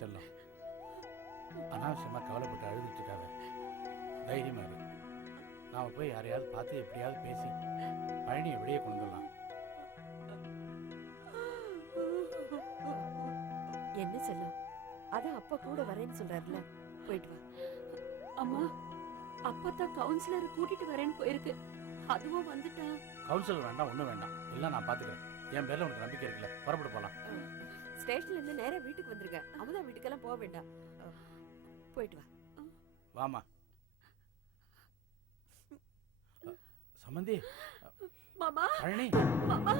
செல்லம். அனாவசியமா கவலைப்பட்டு அழுதுட்டு இருக்காத. தைரியமா இரு. நாம போய் யாரையாவது பார்த்து எப்படியாவது பேசி பழனியை வெளியே கொண்டு வரலாம். என்ன செல்லம், அதான் அப்பா கூட வரேன்னு சொல்றாருல, போயிட்டு வா. அம்மா, அப்பா தான் கவுன்சிலரை கூட்டிட்டு வரேன்னு போயிருக்கு. அதுவும் வந்துட்டா. கவுன்சிலர் வேண்டாம், ஒன்றும் வேண்டாம், எல்லாம் நான் பார்த்துக்கிறேன். என் பேர்ல உனக்கு நம்பிக்கை இருக்குல்ல, புறப்பட்டு போகலாம். ஸ்டேஷன்ல இருந்து நேரா வீட்டுக்கு வந்துருங்க. அமுதா வீட்டுக்கெல்லாம் போக வேண்டாம், போயிட்டு வா. வாமா. சம்பந்தி. மாமா, பழனி. மாமா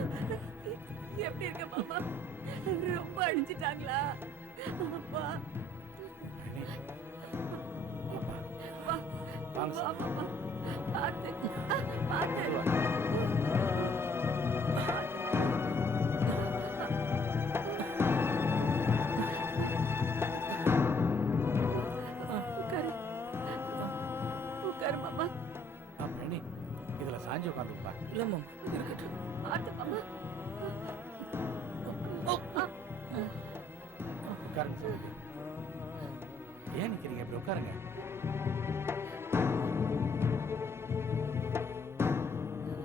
எப்படி இருக்க மாமா? ரொம்ப அடிச்சிட்டாங்களா? அப்பா பழனி. வா வாங்க வா சார். மாமா, பார்த்து பார்த்து. உட்காரு உட்காரு மாமா. பழனி, இதுல சாஞ்சி உட்காந்துப்பா. இல்ல மாமா, இருக்கட்டும். பார்த்து மாமா. உட்காருங்க சம்பந்தி. ஏன் நிக்கிறீங்க? இப்படி உட்காருங்க.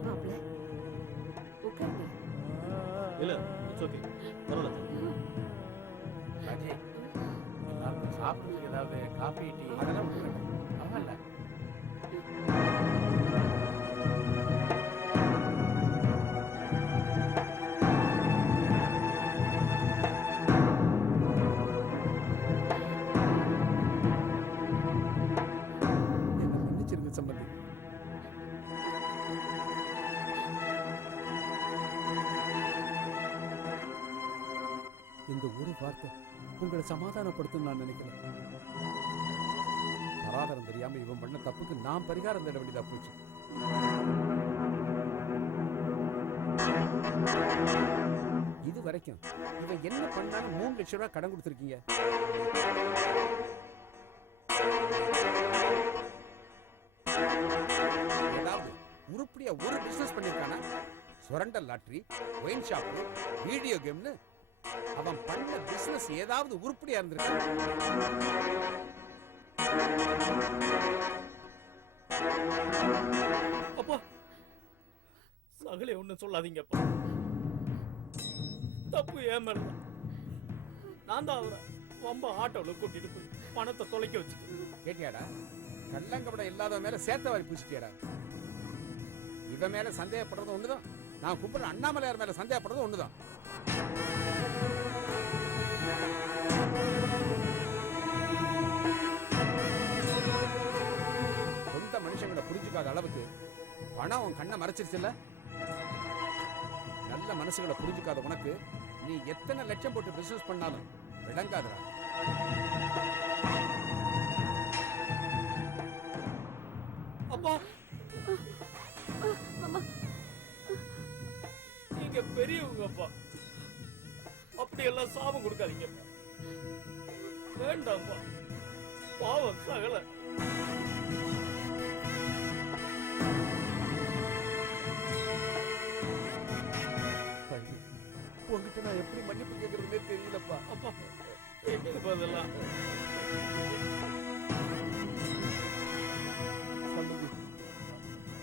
மாப்பிள்ள, உட்காருங்க. இல்ல, இட்ஸ் ஓகே, பரவாயில்ல. ராஜி, எல்லாருக்கும் சாப்பிடுறதுக்கு ஏதாவது காஃபி, டீ அதெல்லாம் ஒன்றும் வேண்டாம். பரவாயில்ல. மன்னிச்சிருங்க சம்பந்தி. இந்த ஒரு வார்த்தை உங்களை சமாதானப்படுத்தும் நான் நினைக்கிறேன். பராதரம் தெரியாம இவன் பண்ண தப்புக்கு நான் பரிகாரம் தேட வேண்டியதா போச்சு. இது வரைக்கும் இவன் என்ன பண்ணாலும் 3 லட்சம் ரூபாய் கடன் கொடுத்துருக்கீங்க. ஏதாவது உருப்படியா ஒரு பிசினஸ் பண்ணிருக்கானா? சுரண்டல் லாட்டரி, ஒயின் ஷாப், வீடியோ கேம்னு அவன் பண்ண பிசினஸ் ஏதாவது உருப்படியா இருந்திருக்கு? அப்பா, சகலே ஒண்ணும் சொல்லாதீங்கப்பா. தப்பு ஏன் மேலதான். நான் தான் அவரை ரொம்ப ஆட்டோல கூட்டிட்டு போய் பணத்தை தொலைக்க வச்சுட்டு. கேட்டியாடா? கள்ளங்கப்பட இல்லாத மேல சேர்த்த வாரி பூசிட்டியாடா? இவன் மேல சந்தேகப்படுறது ஒண்ணுதான், நான் கும்பிடுற அண்ணாமலையார் மேல சந்தேகப்படுறது ஒண்ணுதான். சொந்த மனுஷங்களை புரிஞ்சுக்காத அளவுக்கு பணம் உன் கண்ணை மறைச்சிருச்சு இல்ல? நல்ல மனசுகளை புரிஞ்சுக்காத உனக்கு நீ எத்தனை லட்சம் போட்டு பிசினஸ் பண்ணாலும் விளங்காதுடா. அப்பா, நீங்க பெரியவங்கப்பா, அப்படி எல்லாம் சாபம் கொடுக்காதீங்கப்பா. வேண்டாம்ப்பா, பாவம் சகல. உங்ககிட்ட நான் எப்படி மன்னிப்பு கேட்கறதுனே தெரியலப்பா. அப்பா, என்னங்க பதிலாம்? சம்பந்தி,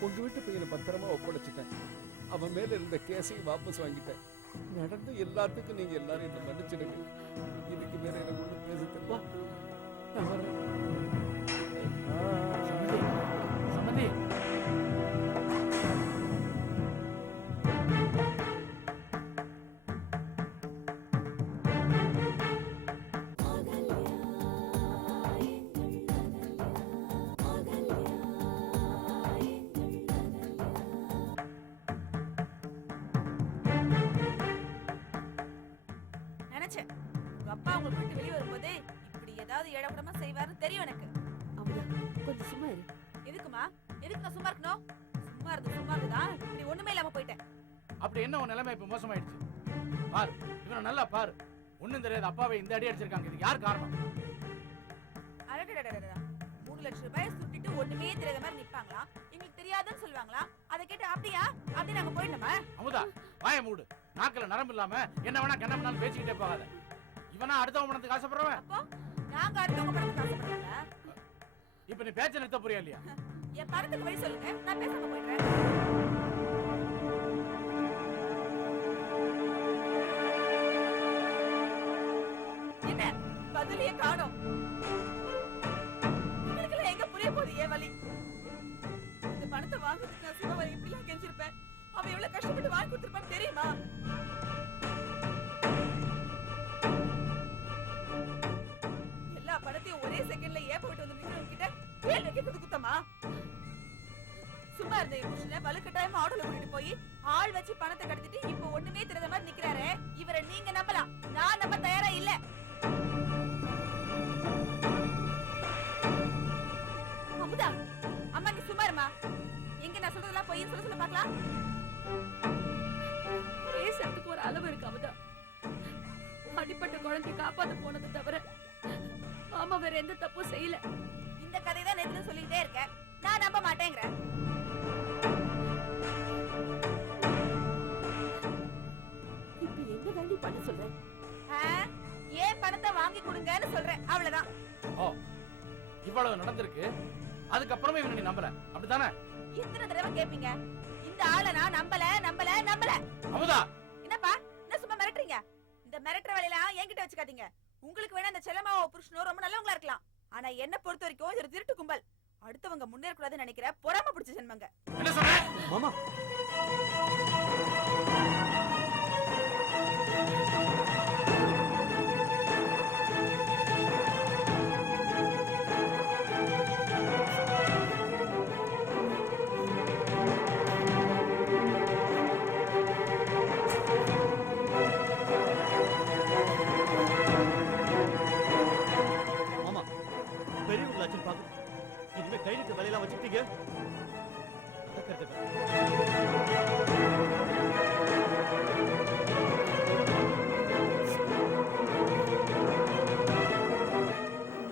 உங்க வீட்டு பையனை பத்திரமா ஒப்படைச்சிட்டேன். அவன் மேல இருந்த கேஸையும் வாபஸ் வாங்கிட்டேன். நடந்து எல்லாத்துக்கும் நீங்க எல்லாரும் என்ன மன்னிச்சிடுங்க. இதுக்கு மேல எனக்கு ஒண்ணு பேச தெரியல. நான் வரேன். சம்பந்தி, சம்பந்தி. நினைச்சேன் உங்க அப்பா உங்களை விட்டு வெளியே வரும்போது இப்படி ஏதாவது ஏடப்படமா செய்வாருன்னு தெரியும் எனக்கு. அமுதா, கொஞ்சம் சும்மா இரு. எதுக்குமா? எதுக்கு நான் சும்மா இருக்கணும்? சும்மா இருந்துதான் இப்படி ஒண்ணுமே இல்லாம போயிட்டேன். அப்படி என்ன உன் நிலைமை இப்ப மோசமாயிடுச்சு? பாரு, இவனை நல்லா பாரு. ஒண்ணும் தெரியாது அப்பாவை இந்த அடி அடிச்சிருக்காங்க. இதுக்கு யார் காரணம்? அடடடடடடா, 3 லட்சம் ரூபாய் சுட்டிட்டு ஒண்ணுமே தெரியாத மாதிரி நிப்பாங்களா? எங்களுக்கு தெரியாதுன்னு சொல்லுவாங்களா? அதை கேட்டு அப்படியா அப்படி நாங்க போயிடணுமா? அமுதா, வாய மூடு. நாக்கில நரம்பு இல்லாம என்ன வேணா கண்ண பண்ணாலும் பேசிக்கிட்டே போகாத. இவனா அடுத்தவன் பணத்துக்கு ஆசைப்படுறவன்? அப்போ நாங்க அடுத்தவங்க பணத்துக்கு ஆசைப்படுறோம்ல. இப்ப நீ பேச்ச நிறுத்த போறியா இல்லையா? என் பணத்துக்கு வழி சொல்லுங்க, நான் பேசாம போயிடுறேன். என்ன பதிலையே காணோம். உங்களுக்கெல்லாம் எங்க புரிய போகுது ஏன் வலி? இந்த பணத்தை வாங்குறதுக்கு நான் சிவாவை எப்படிலாம் கெஞ்சிருப்பேன். அவன் எவ்வளவு கஷ்டப்பட்டு வாங்கி கொடுத்திருப்பான்னு தெரியுமா? எல்லா பணத்தையும் ஒரே செகண்ட்ல ஏப்ப விட்டு வந்து நிக்கிறவங்க கிட்ட கேள்வி கேட்கறது குத்தமா? சும்மா இருந்த புருஷனை வலுக்கட்டாயமா ஆட்டோல கூட்டிட்டு போய் ஆள் வச்சு பணத்தை கடத்திட்டு இப்ப ஒண்ணுமே தெரியாத மாதிரி நிக்கிறாரு. இவரை நீங்க நம்பலாம், நான் நம்ப தயாரா இல்ல. அமுதா, அம்மா நீ சும்மா இருமா. எங்க நான் சொல்றதெல்லாம் பொய்ன்னு சொல்ல பார்க்கலாம். பேசுறதுக்கு ஒரு அளவு இருக்கு அமுதா. அடிப்பட்ட குழந்தைய காப்பாத்த போனதை தவிர ஆமா வேற எந்த தப்பும் செய்யல. இந்த கதை தான் நேத்துல சொல்லிட்டே இருக்க, நான் நம்ப மாட்டேங்கிறேன். இப்ப என்ன தாண்டி பண்ண சொல்றேன்? ஏன் பணத்தை வாங்கி கொடுங்கன்னு சொல்றேன், அவ்வளவுதான். ஓ, இவ்வளவு நடந்திருக்கு, அதுக்கப்புறமே இவனை நீ நம்பல, அப்படித்தானே? எத்தனை தடவை கேப்பீங்க? இந்த ஆளை நான் நம்பல நம்பல நம்பல. அமுதா, என்னப்பா என்ன சும்மா மிரட்டுறீங்க? இந்த மிரட்டுற வேலையெல்லாம் என்கிட்ட வச்சுக்காதீங்க. உங்களுக்கு வேணா இந்த செல்லமாவோ புருஷனோ ரொம்ப நல்லவங்களா இருக்கலாம், ஆனா என்ன பொறுத்த வரைக்கும் இது ஒரு திருட்டு கும்பல். அடுத்தவங்க முன்னேறக்கூடாதுன்னு நினைக்கிற பொறாம பிடிச்ச ஜென்மங்க. என்ன சொல்ற? மாமா மாமா பெரியவங்க லட்சம் பாக்கு இனிமே கையிலுக்கு வேலையெல்லாம் வச்சுக்கிட்டீங்க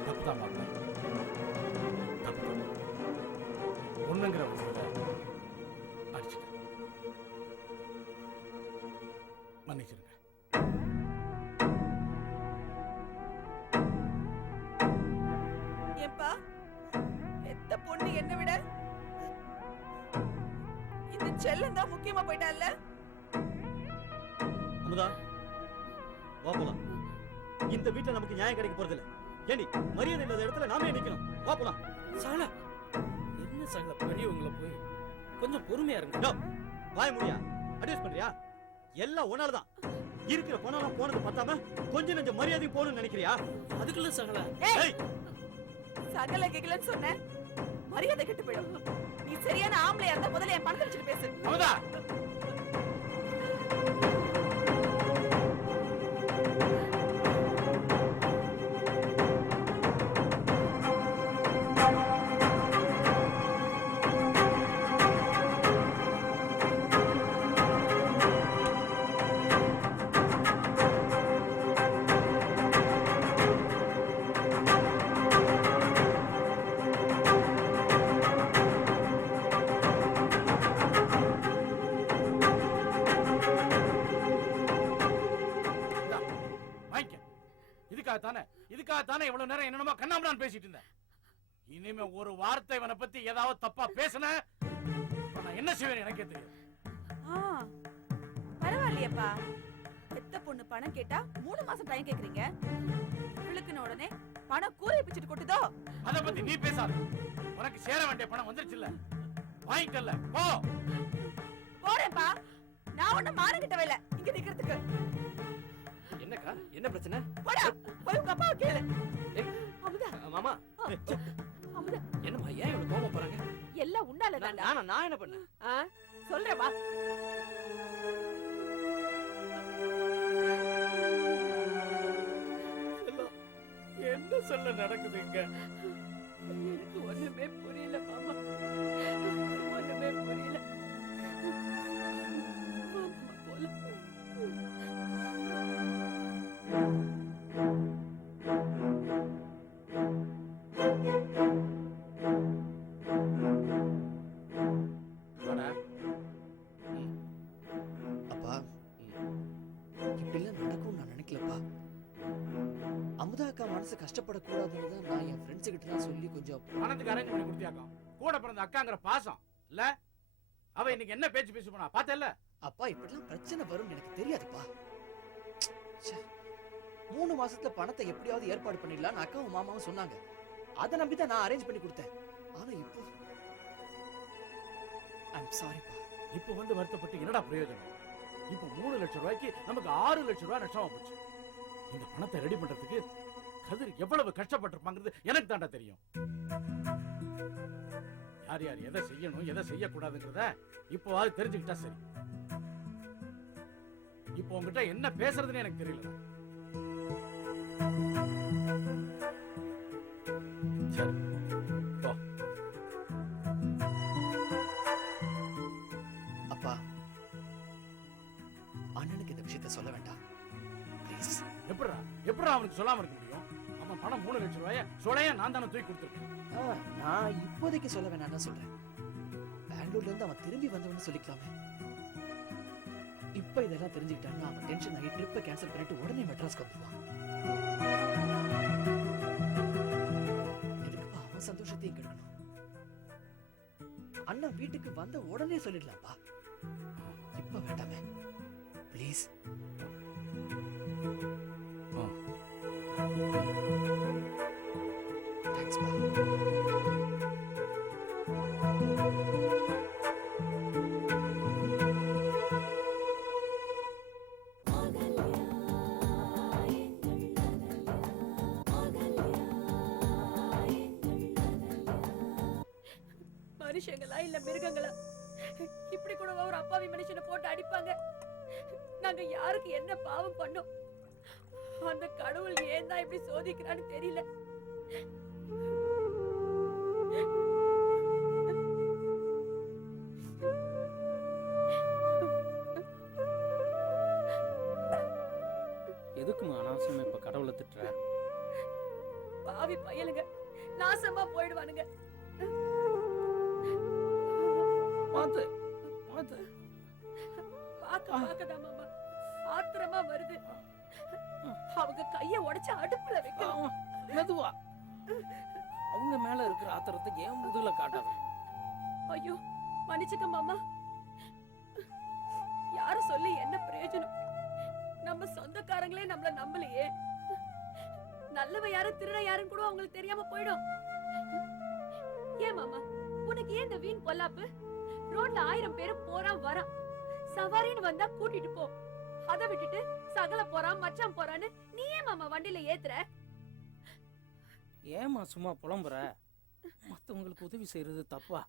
தப்புதான் மாப்பிள்ள, தப்புதான். ஒண்ணுங்கிற வயசுல அடிச்சுக்க, மன்னிச்சிருங்க. ஏப்பா எத்த பொண்ணு என்ன விட இந்த செல்லம் தான் முக்கியமா போயிட்டால. அமுதா வா போலாம். இந்த வீட்டுல நமக்கு நியாயம் கிடைக்க போறது இல்ல. ஏண்டி மரியாதை இல்லாத இடத்துல நாமே நிக்கணும். வா போலாம். சகல என்ன சகல பெரியவங்கள போய் கொஞ்சம் பொறுமையா இருங்க. டோ, வாய முடியா அட்வைஸ் பண்றியா? எல்லாம் ஒன்னாலதான். இருக்கிற பணம் போனது பத்தாம கொஞ்சம் நெஞ்ச மரியாதை போகணும்னு நினைக்கிறியா? அதுக்குள்ள சகல ஏய், சகல கேக்கலன்னு சொன்னேன், மரியாதை கெட்டு போயிடும். நீ சரியான ஆம்பளையா இருந்தா முதல்ல என் பணத்தை வச்சுட்டு பேசு. அமுதா, இதுக்காகத்தானே இவ்வளவு நேரம் என்னமா கண்ணாமண்ணான்னு பேசிட்டு இருந்தேன். இனிமே ஒரு வார்த்தை இவனை பத்தி ஏதாவது தப்பா பேசுன நான் என்ன செய்வேன் எனக்கே தெரியும். பரவாயில்லையப்பா, எத்த பொண்ணு பணம் கேட்டா 3 மாசம் டைம் கேக்குறீங்க. இவளுக்குன்னு உடனே பணம் கூரை பிச்சுட்டு கொட்டுதோ. அத பத்தி நீ பேசாத. உனக்கு சேர வேண்டிய பணம் வந்துருச்சுல்ல, வாங்கிட்டல்ல, போ. போறேன்ப்பா, நான் ஒண்ணும் மானங்கிட்ட வேலை இங்க நிக்கிறதுக்கு. என்னக்கா என்ன பிரச்சனை? போடா, போய் உங்க அப்பாவை கேளு. அமுதா, மாமா அமுதா, என்னம்மா ஏன் இவ்வளவு கோபம் போறாங்க? எல்லாம் உன்னால தான்டா. நான் என்ன பண்ணேன்? சொல்றேன் வா. என்ன சொல்ல நடக்குது இங்க? எனக்கு ஒண்ணுமே புரியல மாமா, ஒண்ணுமே புரியல. போலாம். அப்பா இப்படிலாம் நடக்கும்னு நான் நினைக்கலப்பா. மனசு கஷ்டப்படக்கூடாதுன்னு தான் நான் என் ஃப்ரெண்ட்ஸு கிட்டலாம் சொல்லி கொஞ்சம் பணத்துக்கு அரேஞ்ச் பண்ணி கொடுத்தியாக்கும் கூட பிறந்த அக்காங்கிற பாசம் இல்ல அவ இன்னைக்கு என்ன பேச்சு பேசி போனா பார்த்தல. அப்பா இப்படிலாம் பிரச்சனை வரும்னு எனக்கு தெரியாதுப்பா. ச்சே. 3 மாசத்துல பணத்தை எப்படியாவது ஏற்பாடு பண்ணிடலாம்னு அக்காவும் மாமாவும் சொன்னாங்க. அதை நம்பி தான் நான் அரேஞ்ச் பண்ணி கொடுத்தேன். ஆனா இப்போ ஐம் சாரிப்பா. இப்ப வந்து வருத்தப்பட்டு என்னடா பிரயோஜனம்? இப்ப 3 லட்சம் ரூபாய்க்கு நமக்கு 6 லட்சம் ரூபாய் நஷ்டமா போச்சு. இந்த பணத்தை ரெடி பண்றதுக்கு கதிர் எவ்வளவு கஷ்டப்பட்டிருப்பாங்கிறது எனக்கு தாண்டா தெரியும். யார் யார் எதை செய்யணும் எதை செய்யக்கூடாதுங்கிறத இப்போவாது தெரிஞ்சுக்கிட்டா சரி. இப்போ உங்ககிட்ட என்ன பேசுறதுன்னு எனக்கு தெரியல. சரி போ. அப்பா அண்ணனுக்கு இந்த விஷயத்த சொல்ல வேண்டாம் ப்ளீஸ். எப்படா அவனுக்கு சொல்லாம இருக்க முடியும்? அவன் பணம் 3 லட்சம் ரூபாய சொலையா நான் தானே தூக்கி கொடுத்துருக்கேன். நான் இப்போதைக்கு சொல்ல வேண்டாம் தான் சொல்றேன். பெங்களூர்ல இருந்து அவன் திரும்பி வந்தவன்னு சொல்லிக்கலாமே. இப்ப இதெல்லாம் தெரிஞ்சுக்கிட்டான்னா அவன் டென்ஷன் ஆகி ட்ரிப்பை கேன்சல் பண்ணிட்டு உடனே மெட்ராஸ்க்கு வந்துடுவான். எதுக்குப்பா அவன் சந்தோஷத்தையும் கெடுக்கணும்? அண்ணா வீட்டுக்கு வந்த உடனே சொல்லிடலாம்ப்பா. இப்ப வேண்டாமே ப்ளீஸ். தேங்க்ஸ்ப்பா. மனுஷங்களா இல்ல மிருகங்களா? இப்படி கூட ஒரு அப்பாவி மனுஷனை போட்டு அடிப்பாங்க? நாங்க யாருக்கு என்ன பாவம் பண்ணோம்? அந்த கடவுள் ஏன் தான் இப்படி சோதிக்கிறான்னு தெரியல. எதுக்குமா அனாவசியமா இப்ப கடவுளை திட்டுற? பாவி பயலுங்க நாசமா போயிடுவானுங்க. பாத்து பாத்து பாக்கதான் மாமா ஆத்திரமா வருது. அவங்க கைய உடைச்சு அடுப்புல வைக்கணும். மெதுவா. அவங்க மேல இருக்கிற ஆத்திரத்தை ஏன் முதுகுல காட்டாத. ஐயோ மன்னிச்சுக்க மாமா. யார சொல்லி என்ன பிரயோஜனம்? நம்ம சொந்தக்காரங்களே நம்மள நம்பலையே. நல்லவ யாரு திருட யாருன்னு கூட அவங்களுக்கு தெரியாம போயிடும். ஏன் மாமா உனக்கு ஏன் இந்த வீண் பொல்லாப்பு? ரோட்ல 1000 பேரு போறான் வரான். சவாரின்னு வந்தா கூட்டிட்டு போ. அத விட்டுட்டு சகல போறான் மச்சான் போறான்னு நீ ஏன் மாமா வண்டியில ஏத்துற? ஏமா சும்மா புலம்புற? மத்தவங்களுக்கு உதவி செய்யறது தப்பா?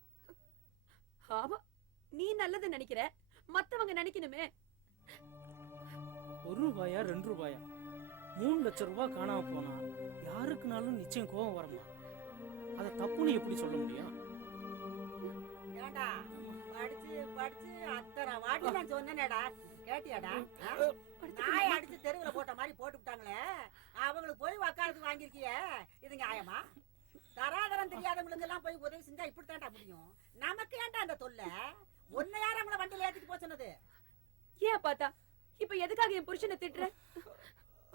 ஆமா நீ நல்லது நினைக்கிற, மத்தவங்க நினைக்கணுமே. 1 ரூபாயா 2 ரூபாயா 3 லட்சம் ரூபாய் காணாம போனா யாருக்குனாலும் நிச்சயம் கோபம் வருமா? அத தப்புன்னு எப்படி சொல்ல முடியும்? ஏண்டா படிச்சு படிச்சு அத்தனை வாட்டி நான் சொன்னேனேடா, கேட்டியாடா? நாய் அடிச்சு தெருவுல போட்ட மாதிரி போட்டு விட்டாங்களே, அவங்களுக்கு போய் உக்காரத்துக்கு வாங்கிருக்கிய, இது நியாயமா? தராதரம் தெரியாதவங்களுக்கு எல்லாம் போய் உதவி செஞ்சா இப்படித்தான்டா முடியும். நமக்கு ஏன்டா அந்த தொல்லை? ஒன்ன யாரும் அவங்கள வண்டியில ஏத்திட்டு போக சொன்னது? ஏன் பார்த்தா இப்ப எதுக்காக என் புருஷனை திட்டுற?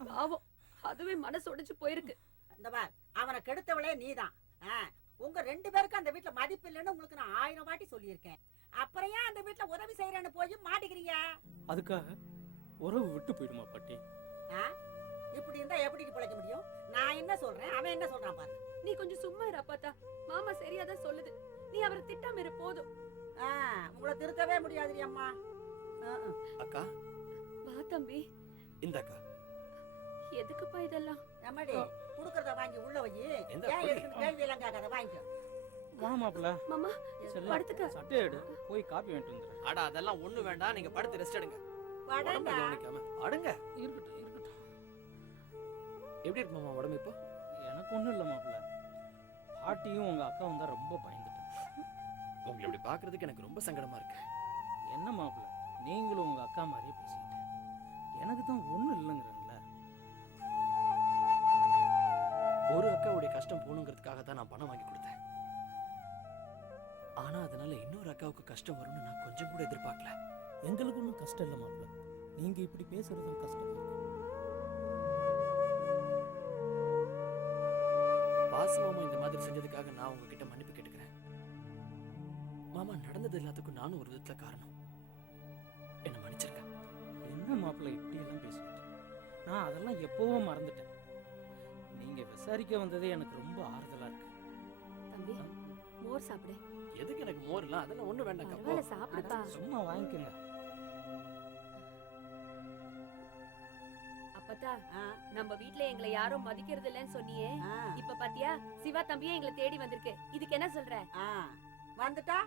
பாவம் அதுவே மனசு உடைச்சு போயிருக்கு. இந்த பார், அவனை கெடுத்தவளே நீதான். உங்க 2 பேருக்கு அந்த வீட்டுல மதிப்பு இல்லைன்னு உங்களுக்கு நான் 1000 வாட்டி சொல்லியிருக்கேன். அப்புறம் ஏன் அந்த வீட்டுல உதவி செய்யறேன்னு போய் மாட்டிக்கிறீங்க? அதுக்காக உறவு விட்டு போயிடுமா பாட்டி? இப்படி இருந்தா எப்படி பிழைக்க முடியும்? நான் என்ன சொல்றேன், அவன் என்ன சொல்றான் பாரு. நீ கொஞ்சம் சும்மா இரு அப்பாத்தா. மாமா சரியாதான் சொல்லுது. நீ அவரை திட்டாம இரு போதும். உங்களை திருத்தவே முடியாது அம்மா. அக்கா வா தம்பி. இந்த அக்கா எதுக்குப்பா இதெல்லாம்? நம்மடி குடுக்கறத வாங்கி உள்ள வை. ஏன் எதுக்கு கேள்வி எல்லாம் கேட்காத, வாங்கிக்கோ. மாமாப்ல மாமா படுத்துக்க. சட்டை எடு, போய் காப்பி வாங்கிட்டு வந்துடுறேன். அட அதெல்லாம் ஒண்ணு வேண்டாம், நீங்க படுத்து ரெஸ்ட் எடுங்க. படண்டா. கவனிக்காம அடுங்க. இருக்கட்டும் இருக்கட்டும். எப்படி இருக்கு மாமா உடம்பு இப்போ? எனக்கு ஒண்ணும் இல்ல மாப்ள. பாட்டியும் உங்க அக்காவும் தான் ரொம்ப பயந்துட்டாங்க. உங்களை இப்படி பாக்குறதுக்கு எனக்கு ரொம்ப சங்கடமா இருக்கு. என்ன மாப்ள, நீங்களும் உங்க அக்கா மாதிரியே பேசிக்கிட்டு எனக்கு தான் ஒண்ணும் இல்லைங்கிறேன்ல. ஒரு அக்காவுடைய கஷ்டம் போகணுங்கிறதுக்காக தான் நான் பணம் வாங்கி கொடுத்தேன். ஆனா அதனால இன்னொரு அக்காவுக்கு கஷ்டம் வரும்னு நான் கொஞ்சம் கூட எதிர்பார்க்கல. எங்களுக்கு ஒன்றும் கஷ்டம் இல்லை மாப்ள, நீங்க இப்படி பேசுறது கஷ்டம். தாஸ் மாமா இந்த மாதிரி செஞ்சதுக்காக நான் உங்ககிட்ட மன்னிப்பு கேட்டுக்கிறேன். மாமா, நடந்தது எல்லாத்துக்கும் நானும் ஒரு விதத்துல காரணம். என்ன மன்னிச்சிருங்க. என்ன மாப்பிள்ளை இப்படி எல்லாம் பேசிக்கிட்டு? நான் அதெல்லாம் எப்பவோ மறந்துட்டேன். நீங்க விசாரிக்க வந்ததே எனக்கு ரொம்ப ஆறுதலா இருக்கு. தம்பி மோர் சாப்பிடு. எதுக்கு எனக்கு மோர் இல்ல? அதெல்லாம் ஒண்ணு வேண்டாம். பரவாயில்ல சாப்பிடுப்பா. சும்மா வாங்கிக்கோங்க. அப்பத்தா ஆ, நம்ம வீட்ல எங்களை யாரும் மதிக்கிறது இல்லைன்னு சொன்னியே, ஆ, இப்ப பாத்தியா சிவா தம்பியே எங்களை தேடி வந்திருக்கு. இதுக்கு என்ன சொல்ற? ஆ. வந்துட்டா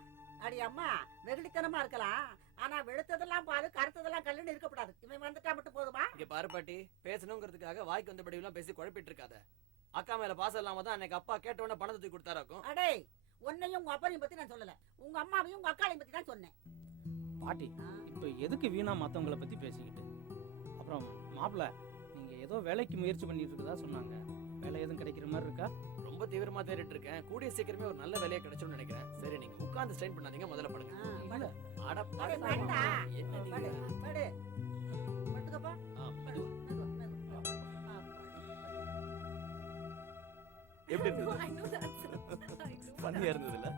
அடி அம்மா வெகுளித்தனமா இருக்கலாம், ஆனா வெளுத்ததெல்லாம் பாரு கருத்ததெல்லாம் கல்லுன்னு இருக்கக்கூடாது. இவன் வந்துட்டா மட்டும் போதுமா? இங்க பாரு பாட்டி, பேசணுங்கிறதுக்காக வாய்க்கு வந்தபடி எல்லாம் பேசி குழப்பிட்டு இருக்காத. அக்கா மேல பாசம் இல்லாம தான் அன்னைக்கு அப்பா கேட்டவன பணத்தை தூக்கி கொடுத்தாராக்கும். அடே, உன்னையும் உங்க அப்பனையும் பத்தி நான் சொல்லல, உங்க அம்மாவையும் உங்க அக்காளையும் பத்தி தான் சொன்னேன். பாட்டி, ஆ. இப்போ எதுக்கு வீணா மத்தவங்கள பத்தி பேசிக்கிட்டு? அப்புறம் மாப்பிள்ளை, நீங்க ஏதோ வேலைக்கு முயற்சி பண்ணிட்டு இருக்கதா சொன்னாங்க. வேலை எதுவும் கிடைக்கிற மாதிரி இருக்கா? ரொம்ப தீவிரமா தேடிட்டு இருக்கேன். கூடிய சீக்கிரமே ஒரு நல்ல வேலையை கிடைச்சும்னு நினைக்கிறேன். சரி, நீங்க உட்கார்ந்து ஸ்ட்ரெயின் பண்ணாதீங்க, முதல்ல பண்ணுங்க. ஆ, இல்ல, அட அடே, பாருடா. வேண்டா. என்ன படு, நீங்க? படு. படுத்துக்கப்பா. ஆ, படு, மெதுவா. மெதுவா, மெதுவா. ஆ, எப்படி இருந்தது? I know that, sir. I know. ஃபன்னியா இருந்ததுல்ல?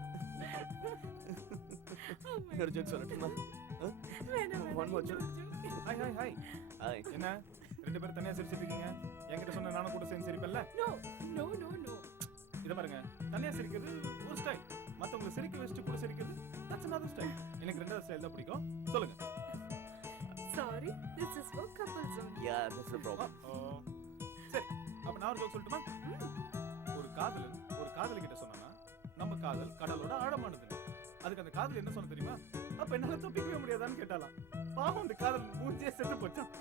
இன்னொரு ஜோக் சொல்லட்டுமா? வேணாம், One more joke. Hi hi hi. Hi. என்ன ரெண்டு பேரும் தனியா சிரிச்சிட்டு இருக்கீங்க? என்கிட்ட சொன்ன நானும் கூட சேர்ந்து சிரிப்பேன்ல? No, no, no, no. இதை பாருங்க, தனியா சிரிக்கிறது ஒரு ஸ்டைல், மத்தவங்களை சிரிக்க வச்சுட்டு கூட சிரிக்கிறது that's another style. எனக்கு ரெண்டாவது ஸ்டைல் தான் பிடிக்கும். சொல்லுங்க. Sorry, this is for couples only. Yeah, that's the problem. சரி, அப்ப நான் ஒரு ஜோக் சொல்லட்டுமா? ஒரு காதலி கிட்ட சொன்னா நம்ம காதல் கடலோட ஆழமானது. அதுக்கு அந்த காதல் என்ன சொன்ன தெரியுமா? அப்ப என்னால தப்பிக்கவே முடியாதான்னு கேட்டாலாம். பாவம், அந்த காதல் மூஞ்சியே செத்து போச்சான்.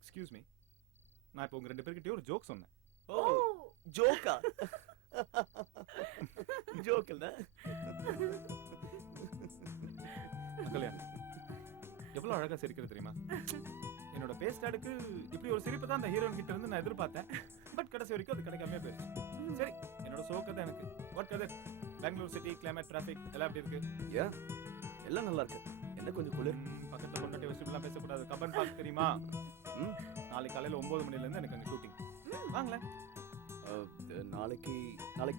எக்ஸ்கியூஸ் மீ, நான் இப்போ உங்க ரெண்டு பேர்கிட்டயும் ஒரு ஜோக் சொன்னேன். ஓ, ஜோக்கா? ஜோக் இல்ல? கல்யாண், எவ்வளவு அழகா சிரிக்கிறது தெரியுமா? என்னோட பேஸ்டாடுக்கு இப்படி ஒரு சிரிப்பு தான் அந்த ஹீரோயின் கிட்ட இருந்து நான் எதிர்பார்த்தேன். பட் கடைசி வரைக்கும் அது கிடைக்காம போயிருச்சு. சரி, என்னோட சோக்கதை எனக்கு வாட் கதர் பெங்களூர் சிட்டி கிளைமேட் டிராஃபிக் எல்லாம் எப்படி இருக்கு? யா, எல்லாம் நல்லா இருக்கு. என்ன கொஞ்சம் குளிர். பக்கத்துல கொண்டாட்டி வச்சுலாம் பேசக்கூடாது. கப்பன் பார்க் தெரியுமா? நாளைக்கு காலையில 9 மணில இருந்து எனக்கு அங்க ஷூட்டிங். வாங்களே. நாளைக்கு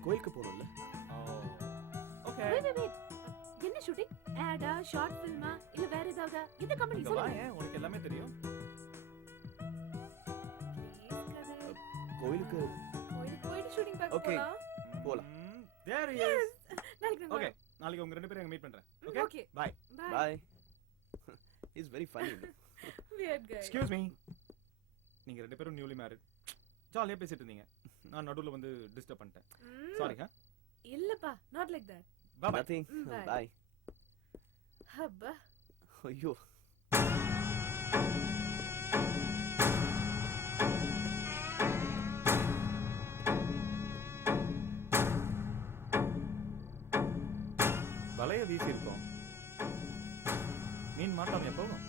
கோயிலுக்கு போறோம்ல? ஓகே. Wait, wait, wait. என்ன ஷூட்டிங்? ஆடா, ஷார்ட் ஃபில்மா, இல்ல வேற ஏதாவது? இந்த கம்பெனி இங்க வா, சொல்லுங்க. ஏன் உனக்கு எல்லாமே தெரியும்? கோயிலுக்கு. கோயிலுக்கு ஷூட்டிங் பார்க்க Okay. போலாம். போலாம். There he is. நாளைக்கு நான் ஓகே, நாளைக்கு உங்க ரெண்டு பேரும் அங்க மீட் பண்றேன். Okay? Okay. Bye. Bye. Bye. He's very funny. Weird guy. Excuse me. நீங்க ரெண்டு பேரும் நியூலி மேரிட். ஜாலியா பேசிட்டு இருந்தீங்க. நான் நடுவுல வந்து டிஸ்டர்ப் பண்ணிட்டேன். சாரி. இல்லப்பா, not like that. Bye bye. Nothing. Bye. Bye. அப்பா. ஐயோ. வலைய வீசி இருக்கோம். மீன் மாட்டாம எப்பவும்